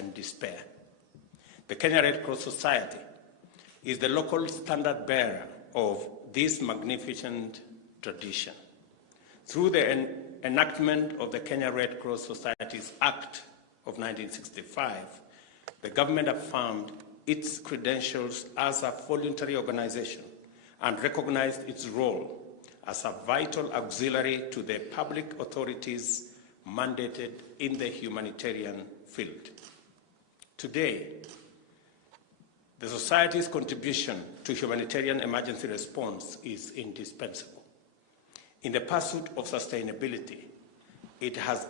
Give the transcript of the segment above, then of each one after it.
and despair. The Kenya Red Cross Society is the local standard bearer of this magnificent tradition. Through the enactment of the Kenya Red Cross Societies Act of 1965, the government affirmed its credentials as a voluntary organization and recognized its role as a vital auxiliary to the public authorities mandated in the humanitarian field. Today, the Society's contribution to humanitarian emergency response is indispensable. In the pursuit of sustainability, it has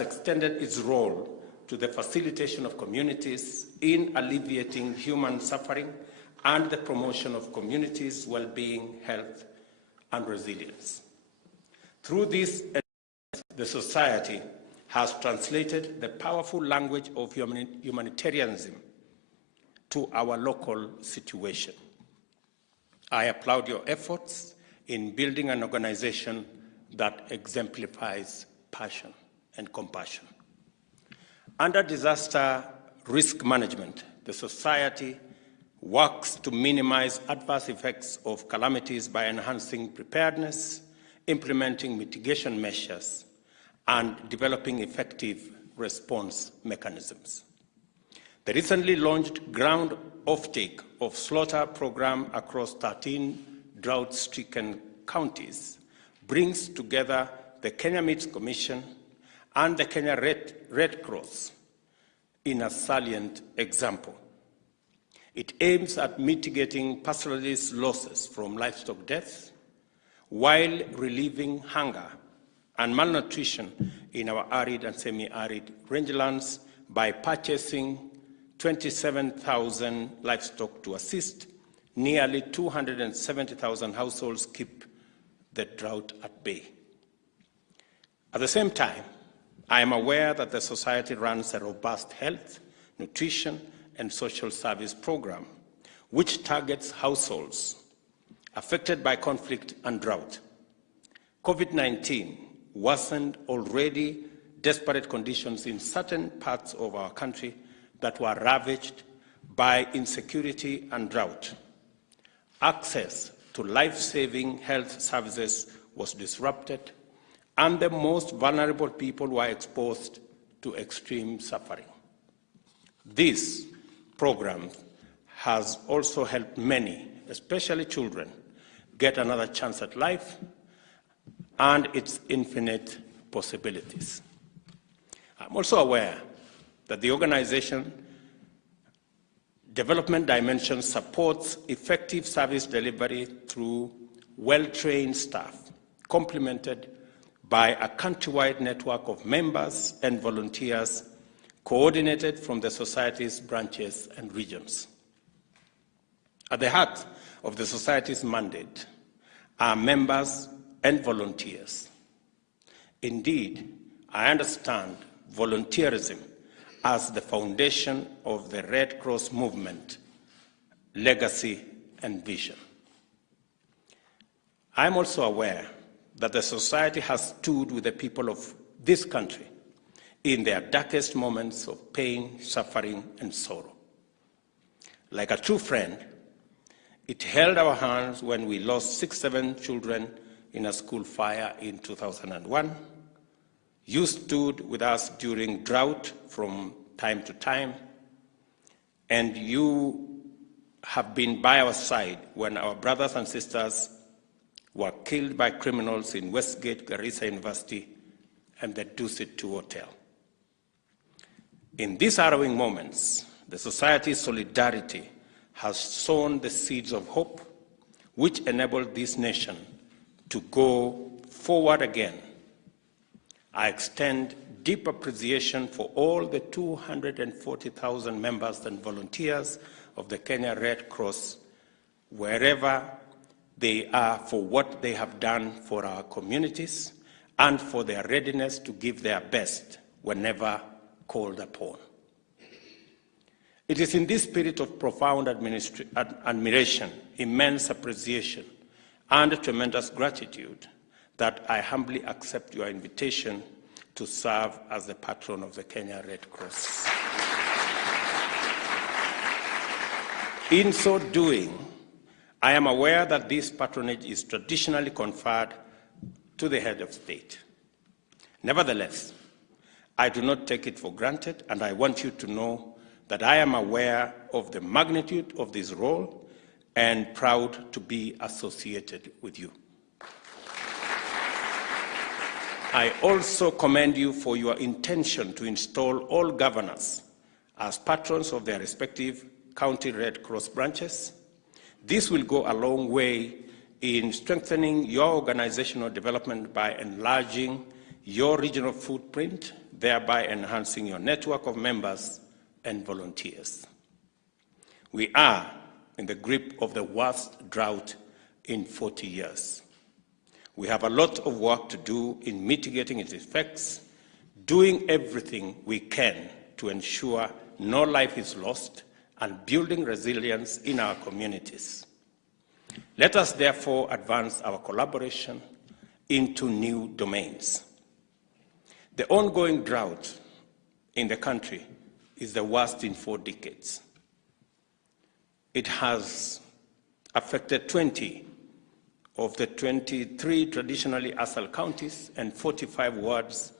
extended its role to the facilitation of communities in alleviating human suffering and the promotion of communities' well-being, health, and resilience. Through this, the Society has translated the powerful language of humanitarianism to our local situation. I applaud your efforts in building an organization that exemplifies passion and compassion. Under disaster risk management, the Society works to minimize adverse effects of calamities by enhancing preparedness, implementing mitigation measures, and developing effective response mechanisms. The recently launched ground offtake of slaughter program across 13 drought-stricken counties brings together the Kenya Meats Commission and the Kenya Red Cross in a salient example. It aims at mitigating pastoralist losses from livestock deaths while relieving hunger and malnutrition in our arid and semi-arid rangelands by purchasing 27,000 livestock to assist nearly 270,000 households keep the drought at bay. At the same time, I am aware that the Society runs a robust health, nutrition, and social service program, which targets households affected by conflict and drought. COVID-19 worsened already desperate conditions in certain parts of our country that were ravaged by insecurity and drought. Access to life-saving health services was disrupted, and the most vulnerable people were exposed to extreme suffering. This program has also helped many, especially children, get another chance at life and its infinite possibilities. I'm also aware that the organization development dimension supports effective service delivery through well-trained staff, complemented by a countrywide network of members and volunteers coordinated from the Society's branches and regions. At the heart of the Society's mandate are members and volunteers. Indeed, I understand volunteerism as the foundation of the Red Cross movement, legacy, and vision. I'm also aware that the Society has stood with the people of this country in their darkest moments of pain, suffering, and sorrow. Like a true friend, it held our hands when we lost 6-7 children in a school fire in 2001. You stood with us during drought from time to time, and you have been by our side when our brothers and sisters were killed by criminals in Westgate, Garissa University, and the Dusit 2 Hotel. In these harrowing moments, the Society's solidarity has sown the seeds of hope, which enabled this nation to go forward again. I extend deep appreciation for all the 240,000 members and volunteers of the Kenya Red Cross, wherever they are, for what they have done for our communities and for their readiness to give their best whenever called upon. It is in this spirit of profound admiration, immense appreciation, and tremendous gratitude that I humbly accept your invitation to serve as the patron of the Kenya Red Cross. In so doing, I am aware that this patronage is traditionally conferred to the head of state. Nevertheless, I do not take it for granted, and I want you to know that I am aware of the magnitude of this role and proud to be associated with you. I also commend you for your intention to install all governors as patrons of their respective county Red Cross branches. This will go a long way in strengthening your organizational development by enlarging your regional footprint, thereby enhancing your network of members and volunteers. We are in the grip of the worst drought in 40 years. We have a lot of work to do in mitigating its effects, doing everything we can to ensure no life is lost and building resilience in our communities. Let us therefore advance our collaboration into new domains. The ongoing drought in the country is the worst in 4 decades. It has affected 20 of the 23 traditionally ASAL counties and 45 wards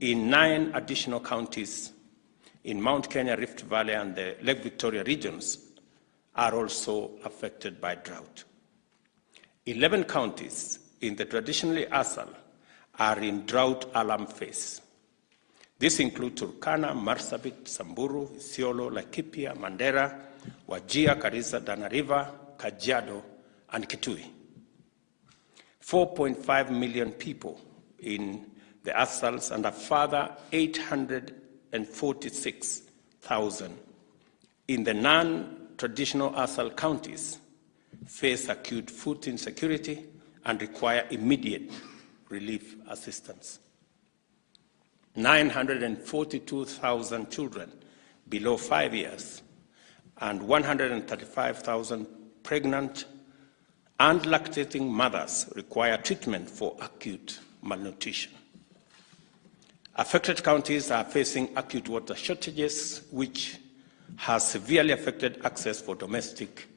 in 9 additional counties in Mount Kenya, Rift Valley, and the Lake Victoria regions are also affected by drought. 11 counties in the traditionally ASAL are in drought alarm phase. This includes Turkana, Marsabit, Samburu, Isiolo, Laikipia, Mandera, Wajir, Garissa, Tana River, Kajiado, and Kitui. 4.5 million people in the ASALs and a further 846,000 in the non-traditional ASAL counties face acute food insecurity and require immediate relief assistance. 942,000 children below 5 years and 135,000 pregnant and lactating mothers require treatment for acute malnutrition. Affected counties are facing acute water shortages, which has severely affected access for domestic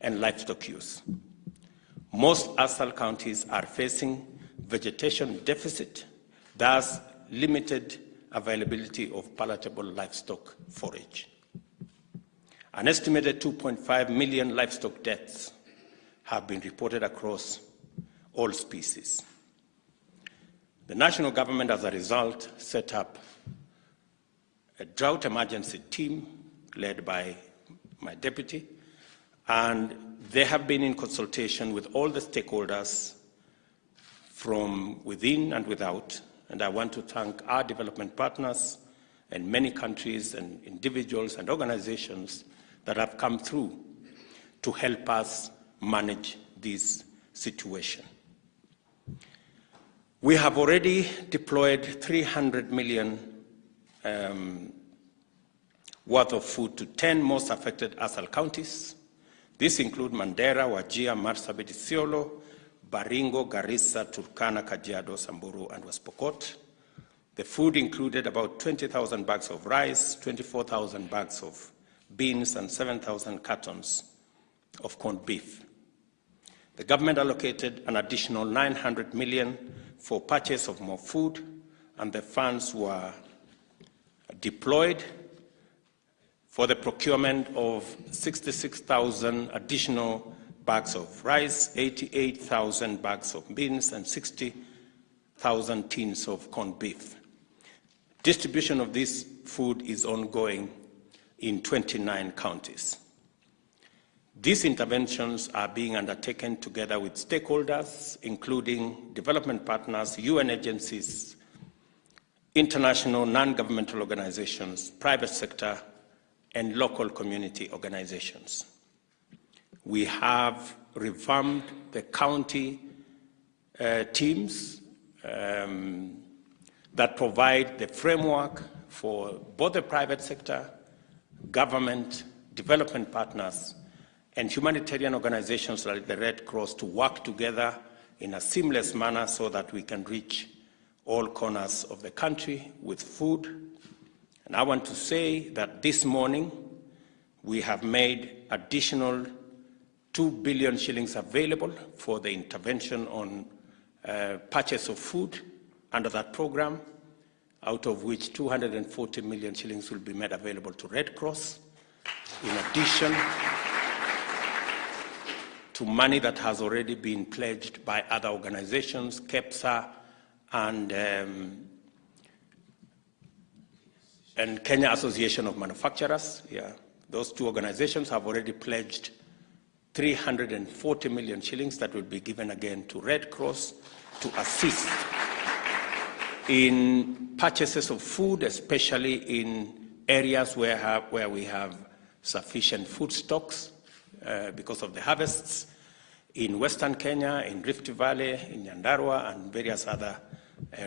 and livestock use. Most ASAL counties are facing vegetation deficit, thus limited availability of palatable livestock forage. An estimated 2.5 million livestock deaths have been reported across all species. The national government, as a result, set up a drought emergency team led by my deputy, and they have been in consultation with all the stakeholders from within and without, and I want to thank our development partners and many countries and individuals and organizations that have come through to help us manage this situation. We have already deployed 300 million worth of food to 10 most affected ASAL counties. This includes Mandera, Wajir, Marsabit, Isiolo, Baringo, Garissa, Turkana, Kajiado, Samburu, and West Pokot. The food included about 20,000 bags of rice, 24,000 bags of beans, and 7,000 cartons of corned beef. The government allocated an additional 900 million for purchase of more food, and the funds were deployed for the procurement of 66,000 additional bags of rice, 88,000 bags of beans, and 60,000 tins of corned beef. Distribution of this food is ongoing in 29 counties. These interventions are being undertaken together with stakeholders, including development partners, UN agencies, international non-governmental organizations, private sector, and local community organizations. We have revamped the county teams that provide the framework for both the private sector, government, development partners, and humanitarian organizations like the Red Cross to work together in a seamless manner so that we can reach all corners of the country with food. And I want to say that this morning we have made additional 2 billion shillings available for the intervention on purchase of food under that program, out of which 240 million shillings will be made available to Red Cross, in addition to money that has already been pledged by other organizations, KEPSA and Kenya Association of Manufacturers. Yeah, those two organizations have already pledged 340 million shillings that will be given again to Red Cross to assist in purchases of food, especially in areas where we have sufficient food stocks because of the harvests, in Western Kenya, in Rift Valley, in Nyandarua, and various other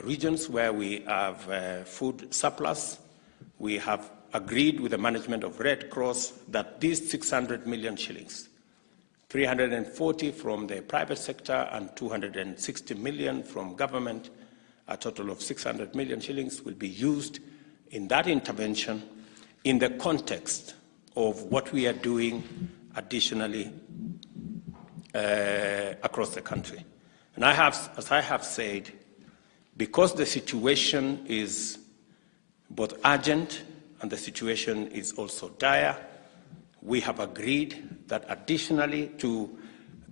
regions where we have food surplus. We have agreed with the management of Red Cross that these 600 million shillings, 340 from the private sector and 260 million from government, a total of 600 million shillings, will be used in that intervention in the context of what we are doing additionally across the country. And as I have said, because the situation is both urgent and the situation is also dire, we have agreed that additionally to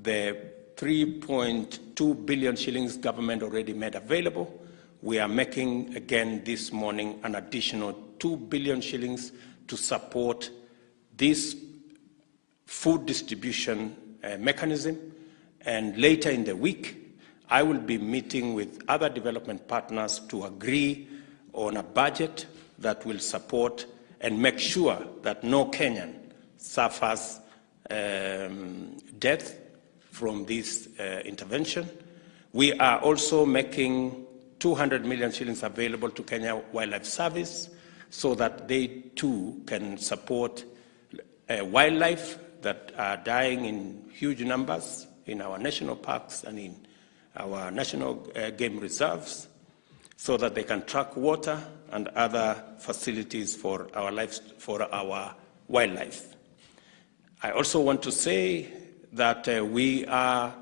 the 3.2 billion shillings government already made available, we are making again this morning an additional 2 billion shillings to support this food distribution mechanism. And later in the week, I will be meeting with other development partners to agree on a budget that will support and make sure that no Kenyan suffers death from this intervention. We are also making 200 million shillings available to Kenya Wildlife Service so that they too can support wildlife that are dying in huge numbers in our national parks and in our national game reserves, so that they can track water and other facilities for our wildlife. I also want to say that we are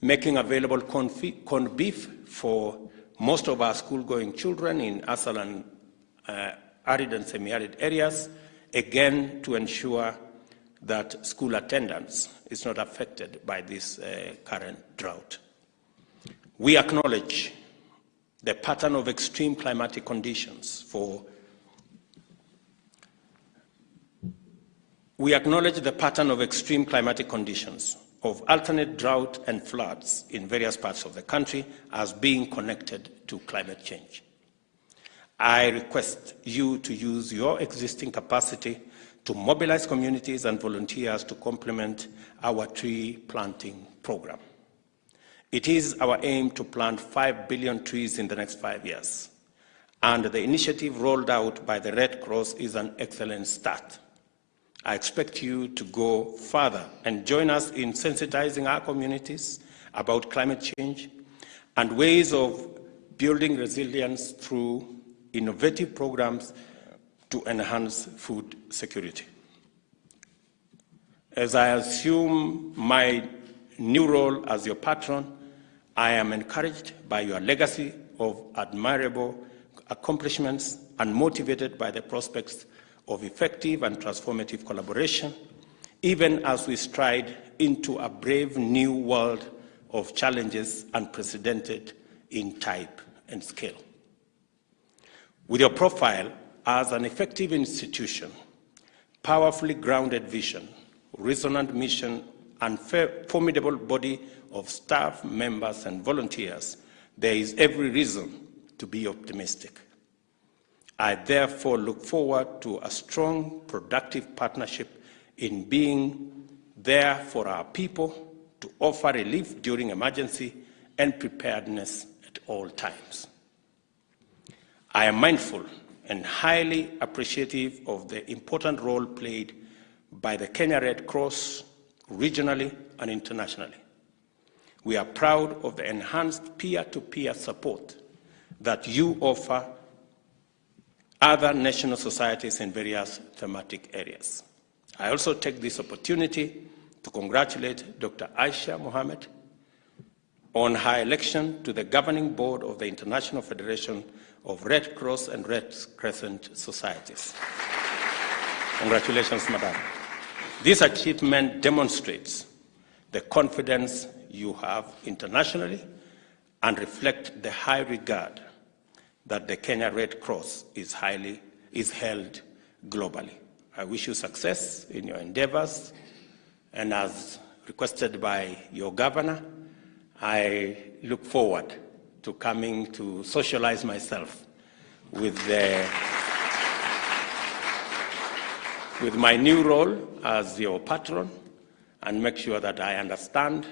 making available corned beef for most of our school-going children in ASAL and arid and semi-arid areas, again to ensure that school attendance is not affected by this current drought. We acknowledge the pattern of extreme climatic conditions of alternate drought and floods in various parts of the country as being connected to climate change. I request you to use your existing capacity to mobilize communities and volunteers to complement our tree planting program. It is our aim to plant 5 billion trees in the next 5 years, and the initiative rolled out by the Red Cross is an excellent start. I expect you to go further and join us in sensitizing our communities about climate change and ways of building resilience through innovative programs to enhance food security. As I assume my new role as your patron, I am encouraged by your legacy of admirable accomplishments and motivated by the prospects of effective and transformative collaboration, even as we stride into a brave new world of challenges unprecedented in type and scale. With your profile as an effective institution, powerfully grounded vision, resonant mission, and formidable body of staff, members, and volunteers, there is every reason to be optimistic. I therefore look forward to a strong, productive partnership in being there for our people to offer relief during emergency and preparedness at all times. I am mindful and highly appreciative of the important role played by the Kenya Red Cross regionally and internationally. We are proud of the enhanced peer-to-peer support that you offer other national societies in various thematic areas. I also take this opportunity to congratulate Dr. Aisha Mohammed on her election to the governing board of the International Federation of Red Cross and Red Crescent Societies. Congratulations, Madam. This achievement demonstrates the confidence you have internationally and reflects the high regard that the Kenya Red Cross is held globally. I wish you success in your endeavors, and as requested by your governor, I look forward to coming to socialize myself with my new role as your patron and make sure that I understand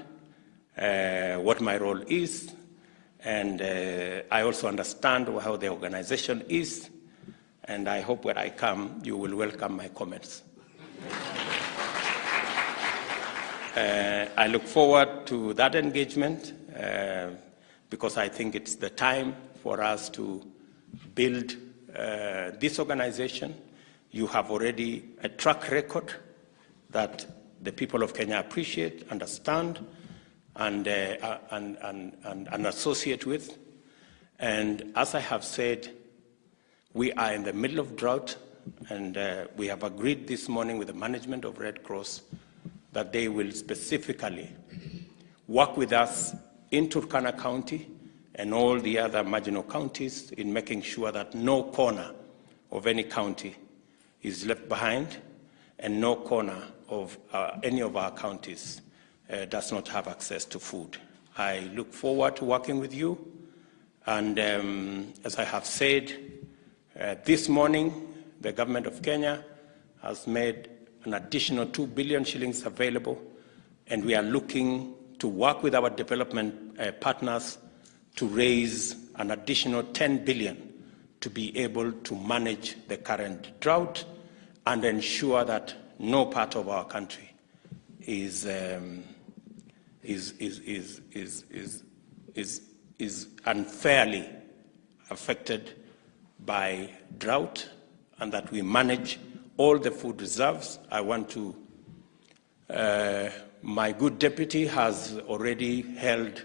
what my role is, and I also understand how the organization is, and I hope when I come, you will welcome my comments. I look forward to that engagement because I think it's the time for us to build this organization. You have already a track record that the people of Kenya appreciate, understand, and associate with. And as I have said, we are in the middle of drought, and we have agreed this morning with the management of Red Cross that they will specifically work with us in Turkana County and all the other marginal counties in making sure that no corner of any county is left behind and no corner of any of our counties does not have access to food. I look forward to working with you, and as I have said, this morning the government of Kenya has made an additional 2 billion shillings available, and we are looking to work with our development partners to raise an additional 10 billion to be able to manage the current drought and ensure that no part of our country is unfairly affected by drought, and that we manage all the food reserves. I want to, my good deputy has already held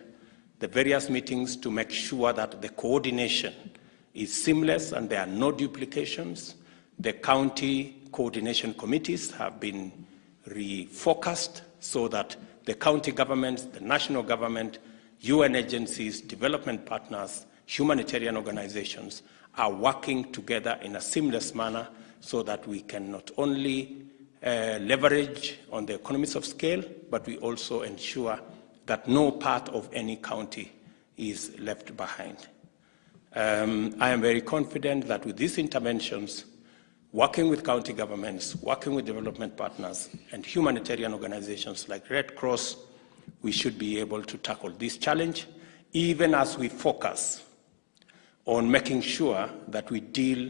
the various meetings to make sure that the coordination is seamless and there are no duplications. The county coordination committees have been refocused so that the county governments, the national government, UN agencies, development partners, humanitarian organizations are working together in a seamless manner so that we can not only leverage on the economies of scale, but we also ensure that no part of any county is left behind. I am very confident that with these interventions, working with county governments, working with development partners, and humanitarian organizations like Red Cross, we should be able to tackle this challenge, even as we focus on making sure that we deal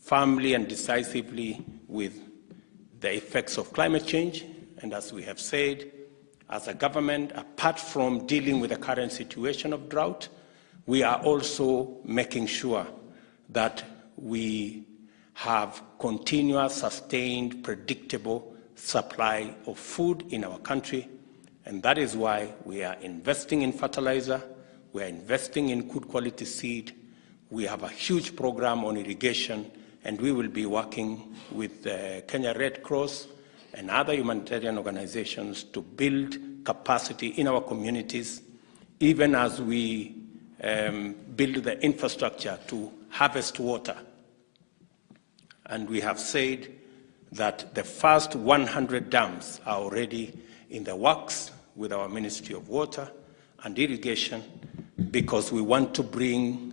firmly and decisively with the effects of climate change. And as we have said, as a government, apart from dealing with the current situation of drought, we are also making sure that we have continuous, sustained, predictable supply of food in our country. And that is why we are investing in fertilizer, we are investing in good quality seed, we have a huge program on irrigation, and we will be working with the Kenya Red Cross and other humanitarian organizations to build capacity in our communities, even as we build the infrastructure to harvest water. And we have said that the first 100 dams are already in the works with our Ministry of Water and Irrigation, because we want to bring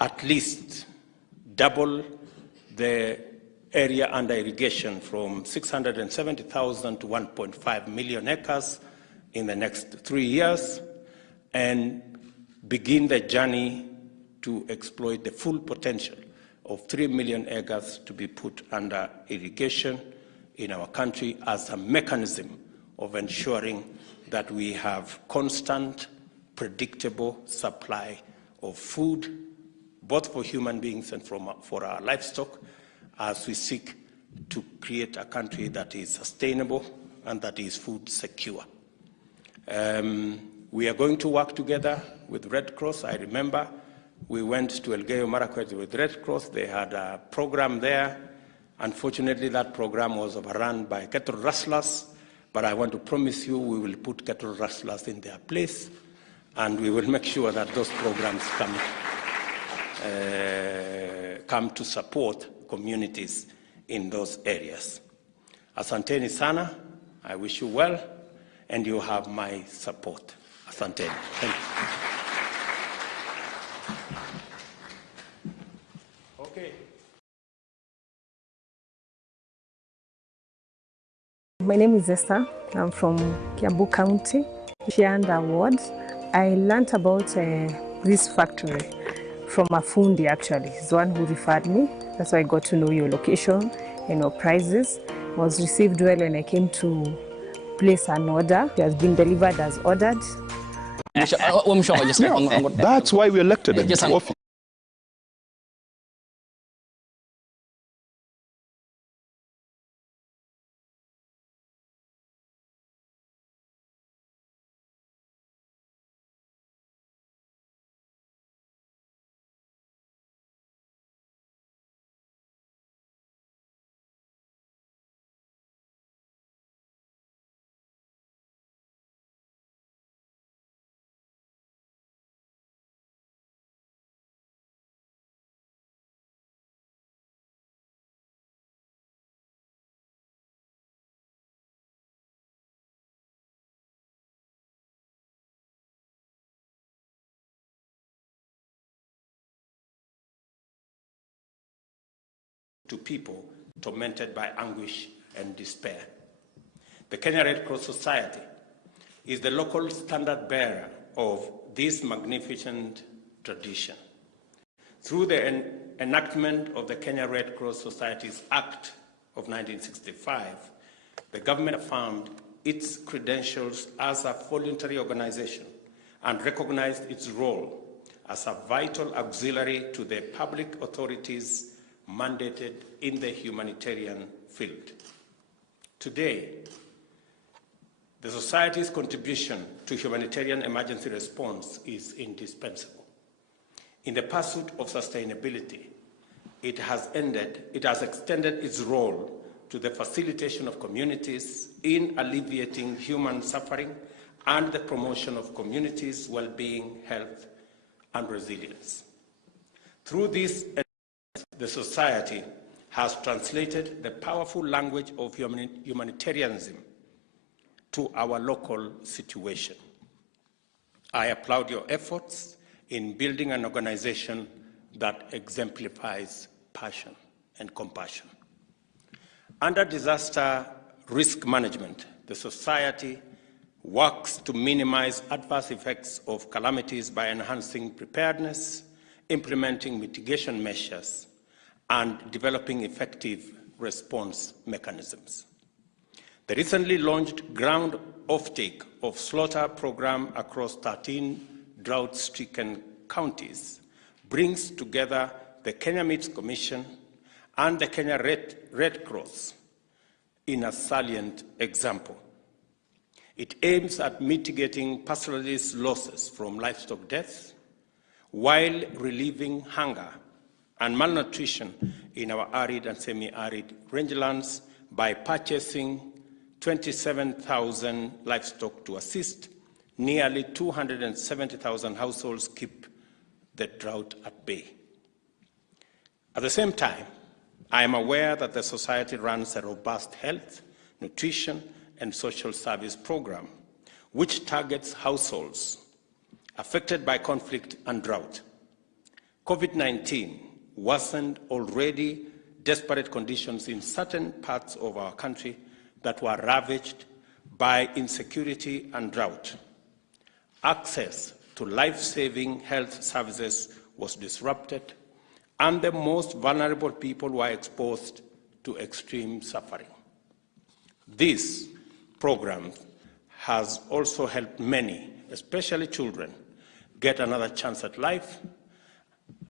at least double the area under irrigation from 670,000 to 1.5 million acres in the next 3 years, and begin the journey to exploit the full potential of 3 million acres to be put under irrigation in our country as a mechanism of ensuring that we have constant, predictable supply of food, both for human beings and for our livestock, as we seek to create a country that is sustainable and that is food secure. We are going to work together with Red Cross. I remember we went to Elgeyo Marakwet with Red Cross. They had a program there. Unfortunately, that program was overrun by cattle rustlers, but I want to promise you we will put cattle rustlers in their place, and we will make sure that those programs come to support communities in those areas. Asanteni sana, I wish you well, and you have my support. Asanteni. Thank you. Okay. My name is Esther. I'm from Kiambu County, Shianda Ward. I learned about this factory from a fundi, actually. He's the one who referred me. That's why I got to know your location and your prices. Was received well when I came to place an order. It has been delivered as ordered. That's why we elected him to office. To people tormented by anguish and despair. The Kenya Red Cross Society is the local standard bearer of this magnificent tradition. Through the enactment of the Kenya Red Cross Societies Act of 1965, the government affirmed its credentials as a voluntary organization and recognized its role as a vital auxiliary to the public authorities mandated in the humanitarian field. Today, the Society's contribution to humanitarian emergency response is indispensable. In the pursuit of sustainability, it has extended its role to the facilitation of communities in alleviating human suffering and the promotion of communities' well-being, health, and resilience. Through this, the Society has translated the powerful language of humanitarianism to our local situation. I applaud your efforts in building an organization that exemplifies passion and compassion. Under disaster risk management, the Society works to minimize adverse effects of calamities by enhancing preparedness, implementing mitigation measures, and developing effective response mechanisms. The recently launched ground offtake of slaughter program across 13 drought-stricken counties brings together the Kenya Meats Commission and the Kenya Red Cross in a salient example. It aims at mitigating pastoralist losses from livestock deaths while relieving hunger and malnutrition in our arid and semi-arid rangelands by purchasing 27,000 livestock to assist nearly 270,000 households keep the drought at bay. At the same time, I am aware that the Society runs a robust health, nutrition, and social service program, which targets households affected by conflict and drought. COVID-19 worsened already desperate conditions in certain parts of our country that were ravaged by insecurity and drought. Access to life-saving health services was disrupted, and the most vulnerable people were exposed to extreme suffering. This program has also helped many, especially children, get another chance at life